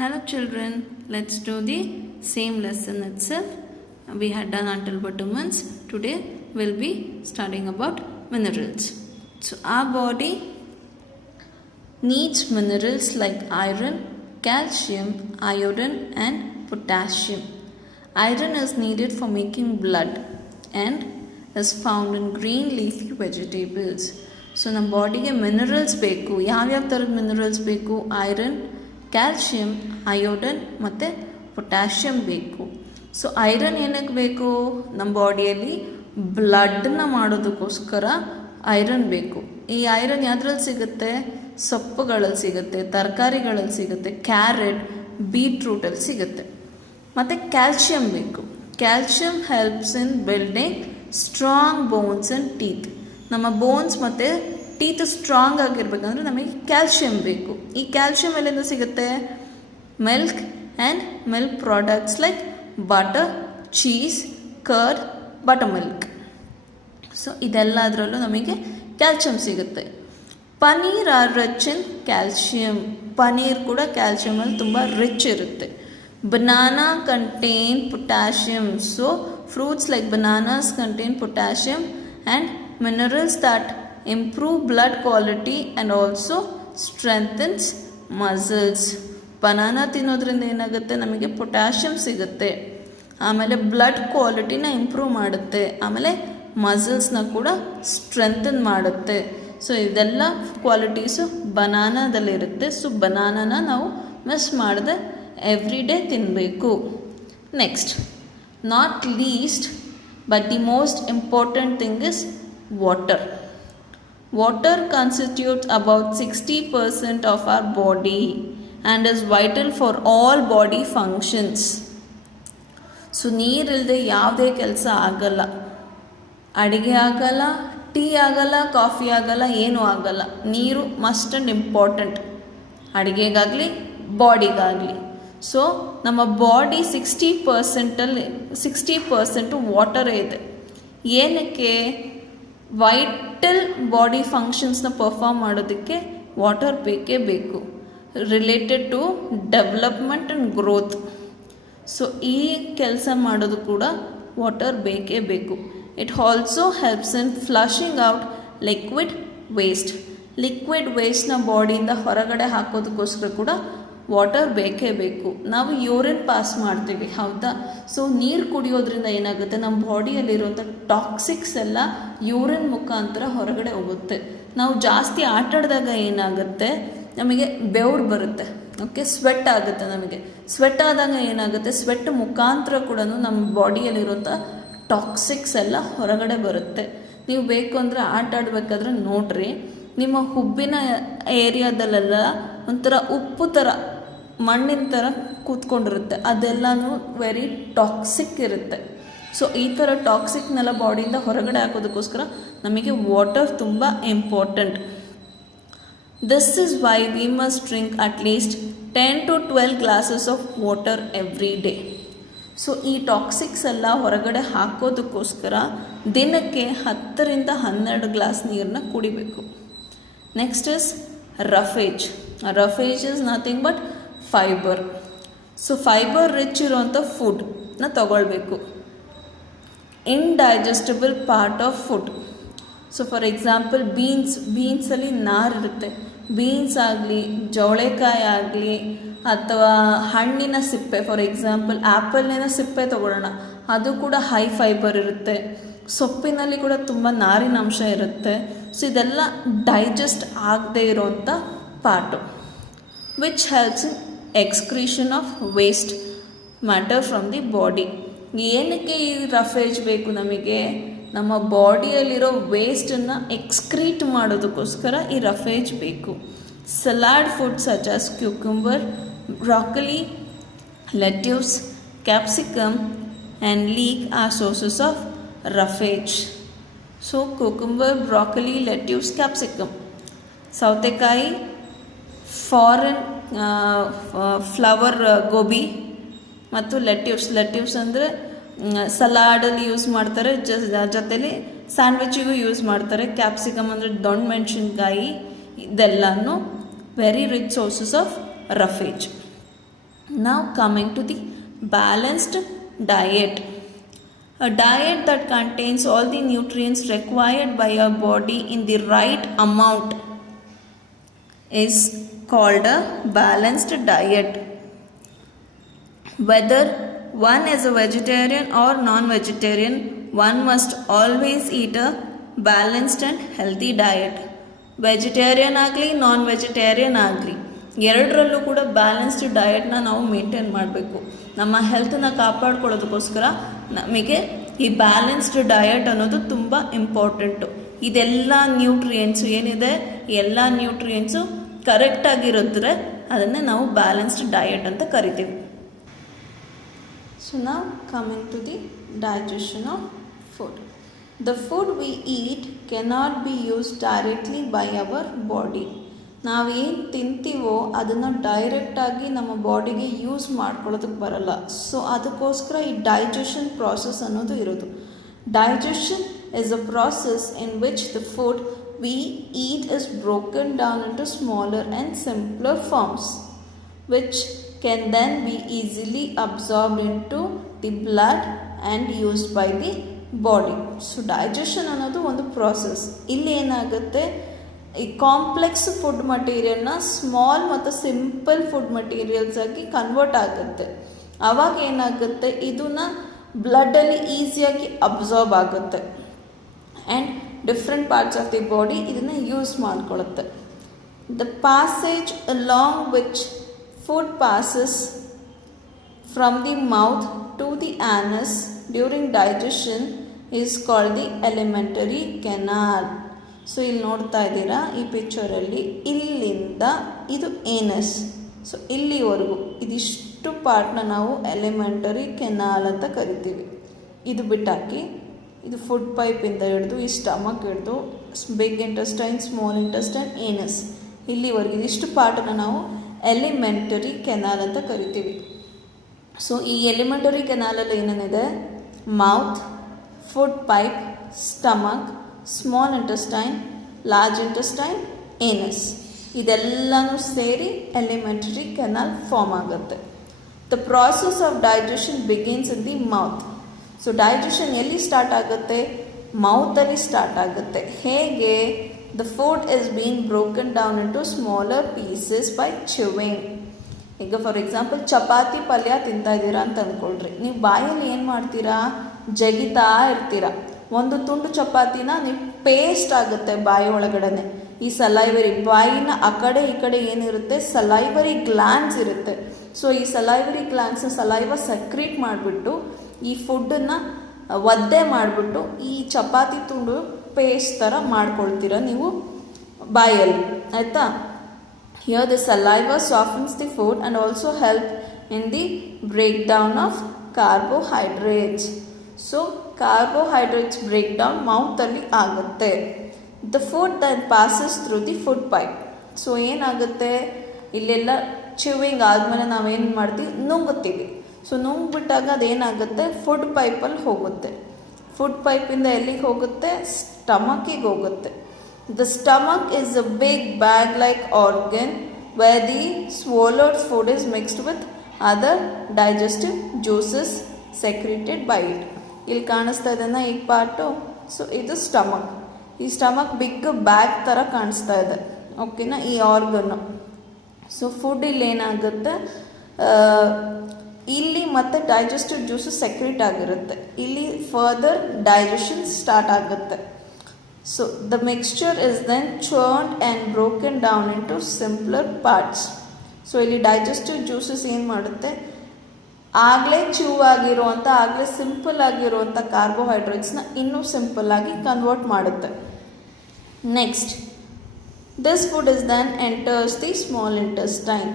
Hello children, let's do the same lesson itself. We had done until vitamins. Today we'll be studying about minerals. So our body needs minerals like iron, calcium, iodine and potassium. Iron is needed for making blood and is found in green leafy vegetables. So ನಮ್ಮ ಬಾಡಿಗೆ minerals ಬೇಕು. ಯಾವ್ಯಾವ ಥರದ minerals ಬೇಕು? Iron, calcium, ಅಯೋಡನ್ ಮತ್ತು potassium ಬೇಕು. So iron ಏನಕ್ಕೆ ಬೇಕು? ನಮ್ಮ ಬಾಡಿಯಲ್ಲಿ ಬ್ಲಡ್ನ ಮಾಡೋದಕ್ಕೋಸ್ಕರ ಐರನ್ ಬೇಕು. ಈ ಐರನ್ ಯಾವುದ್ರಲ್ಲಿ ಸಿಗುತ್ತೆ? ಸೊಪ್ಪುಗಳಲ್ಲಿ ಸಿಗುತ್ತೆ, ತರಕಾರಿಗಳಲ್ಲಿ ಸಿಗುತ್ತೆ, ಕ್ಯಾರೆಟ್, ಬೀಟ್ರೂಟಲ್ಲಿ ಸಿಗುತ್ತೆ. ಮತ್ತು ಕ್ಯಾಲ್ಶಿಯಂ ಬೇಕು. Calcium helps in building strong bones and teeth. ನಮ್ಮ ಬೋನ್ಸ್ ಮತ್ತು ಟೀತ್ ಸ್ಟ್ರಾಂಗ್ ಆಗಿರ್ಬೇಕಂದ್ರೆ ನಮಗೆ ಕ್ಯಾಲ್ಶಿಯಂ ಬೇಕು. ಈ ಕ್ಯಾಲ್ಶಿಯಂ ಎಲ್ಲಿಂದ ಸಿಗುತ್ತೆ? Milk and milk products like butter, cheese, curd, butter milk. So ಇದೆಲ್ಲದರಲ್ಲೂ ನಮಗೆ ಕ್ಯಾಲ್ಶಿಯಂ ಸಿಗುತ್ತೆ. Paneer are rich in calcium. Paneer ಕೂಡ ಕ್ಯಾಲ್ಶಿಯಮಲ್ಲಿ ತುಂಬ ರಿಚ್ ಇರುತ್ತೆ. Banana contain potassium. So fruits like bananas contain potassium and minerals that improve blood quality and also strengthens muscles. Banana ತಿನ್ನೋದ್ರಿಂದ ಏನಾಗುತ್ತೆ? ನಮಗೆ ಪೊಟ್ಯಾಷಿಯಮ್ ಸಿಗುತ್ತೆ. ಆಮೇಲೆ ಬ್ಲಡ್ ಕ್ವಾಲಿಟಿನ ಇಂಪ್ರೂವ್ ಮಾಡುತ್ತೆ. ಆಮೇಲೆ ಮಸಲ್ಸ್ನ ಕೂಡ ಸ್ಟ್ರೆಂಥನ್ ಮಾಡುತ್ತೆ. ಸೊ ಇದೆಲ್ಲ ಕ್ವಾಲಿಟೀಸು ಬನಾನಾದಲ್ಲಿರುತ್ತೆ. ಸೊ ಬನಾನಾನ ನಾವು ಮಿಸ್ ಮಾಡದೆ ಎವ್ರಿ ಡೇ ತಿನ್ನಬೇಕು. Next, not least but the most important thing is water. Water constitutes about 60% of our body and is vital for all body functions. So ನೀರಿಲ್ಲದೆ ಯಾವುದೇ ಕೆಲಸ ಆಗಲ್ಲ. ಅಡುಗೆ ಆಗಲ್ಲ, ಟೀ ಆಗಲ್ಲ, ಕಾಫಿ ಆಗಲ್ಲ, ಏನೂ ಆಗಲ್ಲ. ನೀರು ಮಸ್ಟ್ ಆ್ಯಂಡ್ ಇಂಪಾರ್ಟೆಂಟ್, ಅಡುಗೆಗಾಗಲಿ ಬಾಡಿಗಾಗಲಿ. ಸೊ ನಮ್ಮ ಬಾಡಿ 60% ವಾಟರೇ ಇದೆ. ಏನಕ್ಕೆ? ವೈಟಲ್ ಬಾಡಿ ಫಂಕ್ಷನ್ಸ್ನ ಪರ್ಫಾರ್ಮ್ ಮಾಡೋದಕ್ಕೆ ವಾಟರ್ ಬೇಕೇ ಬೇಕು. Related to development and growth. So ಈ ಕೆಲಸ ಮಾಡೋದು ಕೂಡ ವಾಟರ್ ಬೇಕೇ ಬೇಕು. It also helps in flushing out liquid waste. Liquid ವೇಸ್ಟ್ನ ಬಾಡಿಯಿಂದ ಹೊರಗಡೆ ಹಾಕೋದಕ್ಕೋಸ್ಕರ ಕೂಡ ವಾಟರ್ ಬೇಕೇ ಬೇಕು. ನಾವು ಯೂರಿನ್ ಪಾಸ್ ಮಾಡ್ತೀವಿ, ಹೌದಾ? ಸೊ ನೀರು ಕುಡಿಯೋದ್ರಿಂದ ಏನಾಗುತ್ತೆ? ನಮ್ಮ ಬಾಡಿಯಲ್ಲಿರುವಂಥ ಟಾಕ್ಸಿಕ್ಸ್ ಎಲ್ಲ ಯೂರಿನ್ ಮುಖಾಂತರ ಹೊರಗಡೆ ಹೋಗುತ್ತೆ. ನಾವು ಜಾಸ್ತಿ ಆಟಾಡಿದಾಗ ಏನಾಗುತ್ತೆ? ನಮಗೆ ಬೆವರು ಬರುತ್ತೆ, ಓಕೆ, ಸ್ವೆಟ್ ಆಗುತ್ತೆ. ನಮಗೆ ಸ್ವೆಟ್ ಆದಾಗ ಏನಾಗುತ್ತೆ? ಸ್ವೆಟ್ ಮುಖಾಂತರ ಕೂಡ ನಮ್ಮ ಬಾಡಿಯಲ್ಲಿರುವಂಥ ಟಾಕ್ಸಿಕ್ಸ್ ಎಲ್ಲ ಹೊರಗಡೆ ಬರುತ್ತೆ. ನೀವು ಬೇಕು ಅಂದರೆ ಆಟ ಆಡಬೇಕಾದ್ರೆ ನೋಡ್ರಿ, ನಿಮ್ಮ ಹುಬ್ಬಿನ ಏರಿಯಾದಲ್ಲೆಲ್ಲ ಒಂಥರ ಉಪ್ಪು ಥರ, ಮಣ್ಣಿನ ಥರ ಕೂತ್ಕೊಂಡಿರುತ್ತೆ. ಅದೆಲ್ಲನೂ ವೆರಿ ಟಾಕ್ಸಿಕ್ ಇರುತ್ತೆ. ಸೊ ಈ ಥರ ಟಾಕ್ಸಿಕ್ನೆಲ್ಲ ಬಾಡಿಯಿಂದ ಹೊರಗಡೆ ಹಾಕೋದಕ್ಕೋಸ್ಕರ ನಮಗೆ ವಾಟರ್ ತುಂಬ important. This is why we must drink at least 10 to 12 glasses of water every day. So ಈ ಟಾಕ್ಸಿಕ್ಸ್ ಎಲ್ಲ ಹೊರಗಡೆ ಹಾಕೋದಕ್ಕೋಸ್ಕರ ದಿನಕ್ಕೆ 10ರಿಂದ 12 ಗ್ಲಾಸ್ ನೀರನ್ನ ಕುಡಿಬೇಕು. Next is roughage. Roughage is nothing but fibre. So fibre rich ಇರೋವಂಥ ಫುಡ್ನ ತಗೊಳ್ಬೇಕು. Indigestible part of food. So for example ಬೀನ್ಸಲ್ಲಿ ನಾರಿರುತ್ತೆ. ಬೀನ್ಸ್ ಆಗಲಿ, ಜವಳೆಕಾಯಿ ಆಗಲಿ, ಅಥವಾ ಹಣ್ಣಿನ ಸಿಪ್ಪೆ, ಫಾರ್ ಎಕ್ಸಾಂಪಲ್ ಆ್ಯಪಲ್ನಿನ ಸಿಪ್ಪೆ ತೊಗೊಳ್ಳೋಣ, ಅದು ಕೂಡ ಹೈ ಫೈಬರ್ ಇರುತ್ತೆ. ಸೊಪ್ಪಿನಲ್ಲಿ ಕೂಡ ತುಂಬ ನಾರಿನಾಂಶ ಇರುತ್ತೆ. ಸೊ ಇದೆಲ್ಲ ಡೈಜೆಸ್ಟ್ ಆಗದೆ ಇರೋವಂಥ part, which helps in excretion of waste matter from the body. ಏನಕ್ಕೆ ಈ ರಫೇಜ್ ಬೇಕು ನಮಗೆ? ನಮ್ಮ ಬಾಡಿಯಲ್ಲಿರೋ ವೇಸ್ಟನ್ನು ಎಕ್ಸ್ಕ್ರೀಟ್ ಮಾಡೋದಕ್ಕೋಸ್ಕರ ಈ ರಫೇಜ್ ಬೇಕು. Salad food such as cucumber, broccoli, lettuce, capsicum and leek are sources of roughage. So cucumber, broccoli, lettuce, capsicum. ಸೌತೆಕಾಯಿ, foreign flower ಗೋಬಿ ಮತ್ತು ಲೆಟ್ಯೂಸ್ ಅಂದರೆ ಸಲಾಡಲ್ಲಿ ಯೂಸ್ ಮಾಡ್ತಾರೆ, ಜೊತೆಲಿ ಸ್ಯಾಂಡ್ವಿಚಿಗೂ ಯೂಸ್ ಮಾಡ್ತಾರೆ. ಕ್ಯಾಪ್ಸಿಕಮ್ ಅಂದರೆ ದೊಣ್ಣೆ ಮೆಣಸಿನ್ಕಾಯಿ. ಇದೆಲ್ಲನೂ very rich sources of roughage. Now coming to the balanced diet. A diet that contains all the nutrients required by our body in the right amount is called a balanced diet. Whether one is a vegetarian or non-vegetarian, one must always eat a balanced and healthy diet. Vegetarian ಆಗಲಿ non vegetarian ಆಗಲಿ ಎರಡರಲ್ಲೂ ಕೂಡ balanced ಡಯಟ್ನ ನಾವು maintain ಮಾಡಬೇಕು. ನಮ್ಮ ಹೆಲ್ತನ್ನ ಕಾಪಾಡ್ಕೊಳ್ಳೋದಕ್ಕೋಸ್ಕರ ನಮಗೆ ಈ balanced diet ಅನ್ನೋದು ತುಂಬ ಇಂಪಾರ್ಟೆಂಟು. ಇದೆಲ್ಲ ನ್ಯೂಟ್ರಿಯೆಂಟ್ಸು ಏನಿದೆ ಎಲ್ಲ ನ್ಯೂಟ್ರಿಯೆಂಟ್ಸು ಕರೆಕ್ಟಾಗಿರಿದ್ರೆ ಅದನ್ನೇ ನಾವು ಬ್ಯಾಲೆನ್ಸ್ಡ್ ಡಯಟ್ ಅಂತ ಕರಿತೀವಿ. So now coming to the digestion of food. The food we eat cannot be used directly by our body. ನಾವೇನು ತಿಂತೀವೋ ಅದನ್ನು ಡೈರೆಕ್ಟಾಗಿ ನಮ್ಮ ಬಾಡಿಗೆ ಯೂಸ್ ಮಾಡ್ಕೊಳ್ಳೋದಕ್ಕೆ ಬರಲ್ಲ. ಸೊ ಅದಕ್ಕೋಸ್ಕರ ಈ ಡೈಜೆಷನ್ ಪ್ರಾಸೆಸ್ ಅನ್ನೋದು ಇರೋದು. Digestion is a process in which the food we eat is broken down into smaller and simpler forms, which can then be easily absorbed into the blood and used by the body. So digestion ಅನ್ನೋದು ಒಂದು process. ಇಲ್ಲಿ ಏನಾಗುತ್ತೆ, ಈ complex food ಮಟೀರಿಯಲ್ನ small ಮತ್ತು simple food materials ಆಗಿ convert ಆಗುತ್ತೆ. ಆವಾಗ ಏನಾಗುತ್ತೆ, ಇದನ್ನ ಬ್ಲಡ್ಡಲ್ಲಿ ಈಸಿಯಾಗಿ ಅಬ್ಸಾರ್ಬ್ ಆಗುತ್ತೆ and different parts of the body ಇದನ್ನು ಯೂಸ್ ಮಾಡ್ಕೊಳ್ಳುತ್ತೆ. The passage along which food passes from the mouth to the anus during digestion is called the alimentary canal. So ಇಲ್ಲಿ ನೋಡ್ತಾ ಇದ್ದೀರಾ ಈ ಪಿಕ್ಚರಲ್ಲಿ, ಇಲ್ಲಿಂದ ಇದು ಏನಸ್, ಸೊ ಇಲ್ಲಿವರೆಗೂ ಇದಿಷ್ಟು ಪಾರ್ಟ್ನ ನಾವು ಎಲಿಮೆಂಟರಿ ಕೆನಾಲ್ ಅಂತ ಕರಿತೀವಿ. ಇದು ಬಿಟ್ಟಾಕಿ ಇದು ಫುಡ್ ಪೈಪಿಂದ ಹಿಡಿದು ಈ ಸ್ಟಮಕ್ ಹಿಡಿದು big intestine, small intestine, anus ಇಲ್ಲಿವರೆಗೂ ಇದಿಷ್ಟು ಪಾರ್ಟನ್ನು ನಾವು ಎಲಿಮೆಂಟರಿ ಕೆನಾಲ್ ಅಂತ ಕರಿತೀವಿ. ಸೊ ಈ ಎಲಿಮೆಂಟರಿ ಕೆನಾಲಲ್ಲಿ ಏನೇನಿದೆ, mouth, food pipe, stomach, small intestine, large intestine, anus ಇದೆಲ್ಲನೂ ಸೇರಿ ಎಲಿಮೆಂಟರಿ ಕೆನಾಲ್ ಫಾರ್ಮ್ ಆಗುತ್ತೆ. The process of digestion begins in the mouth. So digestion ಎಲ್ಲಿ ಸ್ಟಾರ್ಟ್ ಆಗುತ್ತೆ, ಮೌತಲ್ಲಿ ಸ್ಟಾರ್ಟ್ ಆಗುತ್ತೆ. ಹೇಗೆ, the food is been broken down into smaller pieces by chewing. ಈಗ for example chapati ಪಲ್ಯ ತಿಂತಾ ಇದ್ದೀರಾ ಅಂತ ಅಂದ್ಕೊಳ್ರಿ, ನೀವು ಬಾಯಲ್ಲಿ ಏನು ಮಾಡ್ತೀರಾ, ಜಗಿತಾ ಇರ್ತೀರ. ಒಂದು ತುಂಡು ಚಪಾತಿನ ನೀವು ಪೇಸ್ಟ್ ಆಗುತ್ತೆ ಬಾಯಿ ಒಳಗಡೆ. ಈ ಸಲೈವರಿ ಬಾಯಿನ ಆ ಕಡೆ ಈ ಕಡೆ ಏನಿರುತ್ತೆ, ಸಲೈವರಿ ಗ್ಲ್ಯಾಂಡ್ಸ್ ಇರುತ್ತೆ. ಸೊ ಈ ಸಲೈವರಿ ಗ್ಲ್ಯಾಂಡ್ಸ್ನ ಸಲೈವ ಸಕ್ರೀಟ್ ಮಾಡಿಬಿಟ್ಟು ಈ ಫುಡ್ಡನ್ನು ಒದ್ದೆ ಮಾಡಿಬಿಟ್ಟು ಈ ಚಪಾತಿ ತುಂಡು ಪೇಸ್ಟ್ ಥರ ಮಾಡ್ಕೊಳ್ತೀರ ನೀವು ಬಾಯಲ್ಲಿ, ಆಯಿತಾ. Here the saliva softens the food and also help in the breakdown of carbohydrates. So carbohydrates breakdown mouth alli agutte. The food then passes through the food pipe. So ಏನಾಗುತ್ತೆ, ಇಲ್ಲೆಲ್ಲ ಚ್ಯೂವಿಂಗ್ ಆದಮೇಲೆ ನಾವೇನು ಮಾಡ್ತೀವಿ, ನುಂಗುತ್ತೀವಿ. ಸೊ ನುಂಗ್ಬಿಟ್ಟಾಗ ಅದೇನಾಗುತ್ತೆ, ಫುಡ್ ಪೈಪಲ್ಲಿ ಹೋಗುತ್ತೆ. Food ಪೈಪಿಂದ ಎಲ್ಲಿಗೆ ಹೋಗುತ್ತೆ, ಸ್ಟಮಕ್ಕಿಗೆ ಹೋಗುತ್ತೆ. The stomach is a big bag-like organ where the swallowed food is mixed with other digestive juices secreted by it. ಇಲ್ಲಿ ಕಾಣಿಸ್ತಾ ಇದೆನಾ ಈ ಪಾರ್ಟು, ಸೊ ಇದು ಸ್ಟಮಕ್. ಈ ಸ್ಟಮಕ್ ಬಿಗ್ ಬ್ಯಾಗ್ ಥರ ಕಾಣಿಸ್ತಾ ಇದೆ, ಓಕೆನಾ, ಈ ಆರ್ಗನ್ನು. ಸೊ ಫುಡ್ ಇಲ್ಲಿ ಏನಾಗುತ್ತೆ, ಇಲ್ಲಿ ಮತ್ತೆ ಡೈಜೆಸ್ಟಿವ್ ಜ್ಯೂಸಸ್ ಸೆಕ್ರೆಟ್ ಆಗಿರುತ್ತೆ. ಇಲ್ಲಿ ಫರ್ದರ್ ಡೈಜೆಷನ್ ಸ್ಟಾರ್ಟ್ ಆಗುತ್ತೆ. So the mixture is then churned and broken down into simpler parts. So ಇಲ್ಲಿ ಡೈಜೆಸ್ಟಿವ್ ಜ್ಯೂಸಸ್ ಏನು ಮಾಡುತ್ತೆ, ಆಗಲೇ ಚ್ಯೂ ಆಗಿರುವಂಥ, ಆಗಲೇ ಸಿಂಪಲ್ ಆಗಿರುವಂಥ ಕಾರ್ಬೋಹೈಡ್ರೇಟ್ಸ್ನ ಇನ್ನೂ ಸಿಂಪಲ್ ಆಗಿ ಕನ್ವರ್ಟ್ ಮಾಡುತ್ತೆ. Next, this food is then enters the small intestine.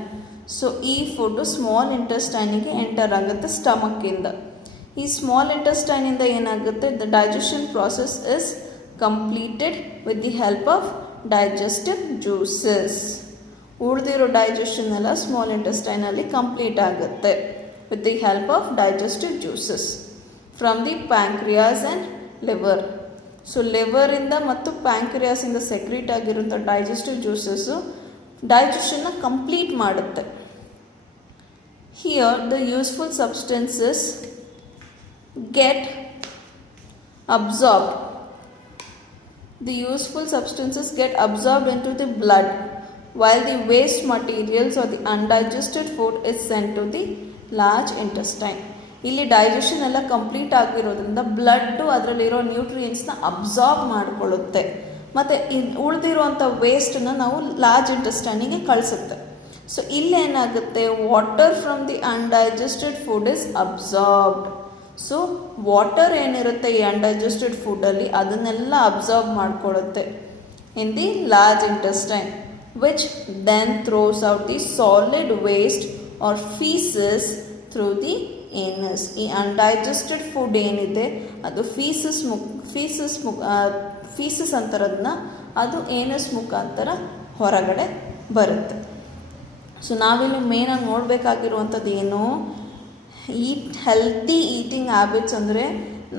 So ಈ ಫುಡ್ಡು ಸ್ಮಾಲ್ ಇಂಟೆಸ್ಟೈನಿಗೆ ಎಂಟರ್ ಆಗುತ್ತೆ ಸ್ಟಮಕ್ಕಿಂದ. ಈ ಸ್ಮಾಲ್ ಇಂಟೆಸ್ಟೈನಿಂದ ಏನಾಗುತ್ತೆ, the digestion process is completed with the help of digestive juices. ಉಳಿದಿರೋ ಡೈಜೆಷನ್ ಎಲ್ಲ ಸ್ಮಾಲ್ ಇಂಟೆಸ್ಟೈನಲ್ಲಿ ಕಂಪ್ಲೀಟ್ ಆಗುತ್ತೆ with the help of digestive juices from the pancreas and liver. So ಲಿವರಿಂದ ಮತ್ತು ಪ್ಯಾಂಕ್ರಿಯಾಸಿಂದ ಸೆಕ್ರೀಟ್ ಆಗಿರುವಂಥ ಡೈಜೆಸ್ಟಿವ್ ಜ್ಯೂಸಸ್ಸು ಡೈಜೆಷನ್ನ ಕಂಪ್ಲೀಟ್ ಮಾಡುತ್ತೆ. Here the useful substances get absorbed. The useful substances get absorbed into the blood, while the waste materials or the undigested food is sent to the large intestine. ಇಲ್ಲಿ digestion ಎಲ್ಲ complete ಆಗಿರೋದ್ರಿಂದ blood ಅದರಲ್ಲಿರೋ ನ್ಯೂಟ್ರಿಯೆಂಟ್ಸ್ನ absorb ಮಾಡಿಕೊಳ್ಳುತ್ತೆ ಮತ್ತು ಉಳಿದಿರುವಂಥ ವೇಸ್ಟನ್ನು ನಾವು ಲಾರ್ಜ್ ಇಂಟೆಸ್ಟೈನಿಗೆ ಕಳಿಸುತ್ತೆ. ಸೊ ಇಲ್ಲೇನಾಗುತ್ತೆ, water from the undigested food is absorbed. So water ಏನಿರುತ್ತೆ ಈ ಅನ್ಡೈಜೆಸ್ಟೆಡ್ ಫುಡ್ಡಲ್ಲಿ ಅದನ್ನೆಲ್ಲ ಅಬ್ಸಾರ್ಬ್ ಮಾಡಿಕೊಳ್ಳುತ್ತೆ in the large intestine, which then throws out the solid waste or faeces through the anus. ಈ ಅನ್ಡೈಜೆಸ್ಟೆಡ್ ಫುಡ್ ಏನಿದೆ ಅದು ಫೀಸಸ್ ಅಂತಾರದನ್ನ, ಅದು ಏನಸ್ ಮುಖಾಂತರ ಹೊರಗಡೆ ಬರುತ್ತೆ. ಸೊ ನಾವಿಲ್ಲಿ ಮೇನಾಗಿ ನೋಡಬೇಕಾಗಿರುವಂಥದ್ದು ಏನು, ಹೆಲ್ತಿ ಈಟಿಂಗ್ ಹ್ಯಾಬಿಟ್ಸ್ ಅಂದರೆ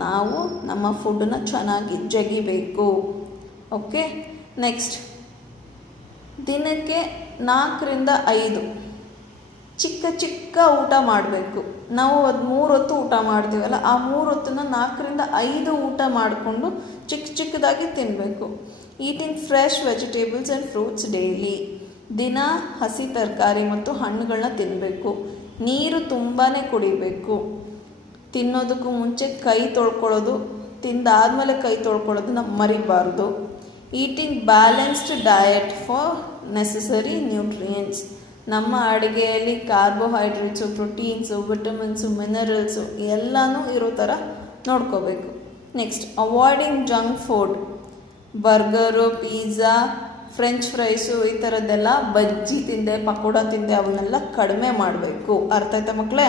ನಾವು ನಮ್ಮ ಫುಡ್ಡನ್ನು ಚೆನ್ನಾಗಿ ಜಗಿಬೇಕು. ಓಕೆ, ನೆಕ್ಸ್ಟ್ ದಿನಕ್ಕೆ 4ರಿಂದ 5 ಚಿಕ್ಕ ಚಿಕ್ಕ ಊಟ ಮಾಡಬೇಕು. ನಾವು ಅದು 3 ಹೊತ್ತು ಊಟ ಮಾಡ್ತೀವಲ್ಲ, ಆ 3 ಹೊತ್ತನ್ನು 4ರಿಂದ 5 ಊಟ ಮಾಡಿಕೊಂಡು ಚಿಕ್ಕದಾಗಿ ತಿನ್ನಬೇಕು. Eating fresh vegetables and fruits daily. ದಿನ ಹಸಿ ತರಕಾರಿ ಮತ್ತು ಹಣ್ಣುಗಳನ್ನ ತಿನ್ನಬೇಕು. ನೀರು ತುಂಬಾ ಕುಡಿಬೇಕು. ತಿನ್ನೋದಕ್ಕೂ ಮುಂಚೆ ಕೈ ತೊಳ್ಕೊಳ್ಳೋದು, ತಿಂದಾದಮೇಲೆ ಕೈ ತೊಳ್ಕೊಳ್ಳೋದು ನಾವು ಮರಿಬಾರ್ದು. Eating balanced diet for necessary nutrients. ನಮ್ಮ ಅಡುಗೆಯಲ್ಲಿ ಕಾರ್ಬೋಹೈಡ್ರೇಟ್ಸು, ಪ್ರೋಟೀನ್ಸು, ವಿಟಮಿನ್ಸು, ಮಿನರಲ್ಸು ಎಲ್ಲನೂ ಇರೋ ಥರ ನೋಡ್ಕೋಬೇಕು. Next avoiding junk food. Burger, pizza, French fries ಈ ಥರದ್ದೆಲ್ಲ, ಬಜ್ಜಿ ತಿಂದೆ, ಪಕೋಡ ತಿಂದೆ ಅವನ್ನೆಲ್ಲ ಕಡಿಮೆ ಮಾಡಬೇಕು. ಅರ್ಥ ಆಯ್ತಾ ಮಕ್ಕಳೇ?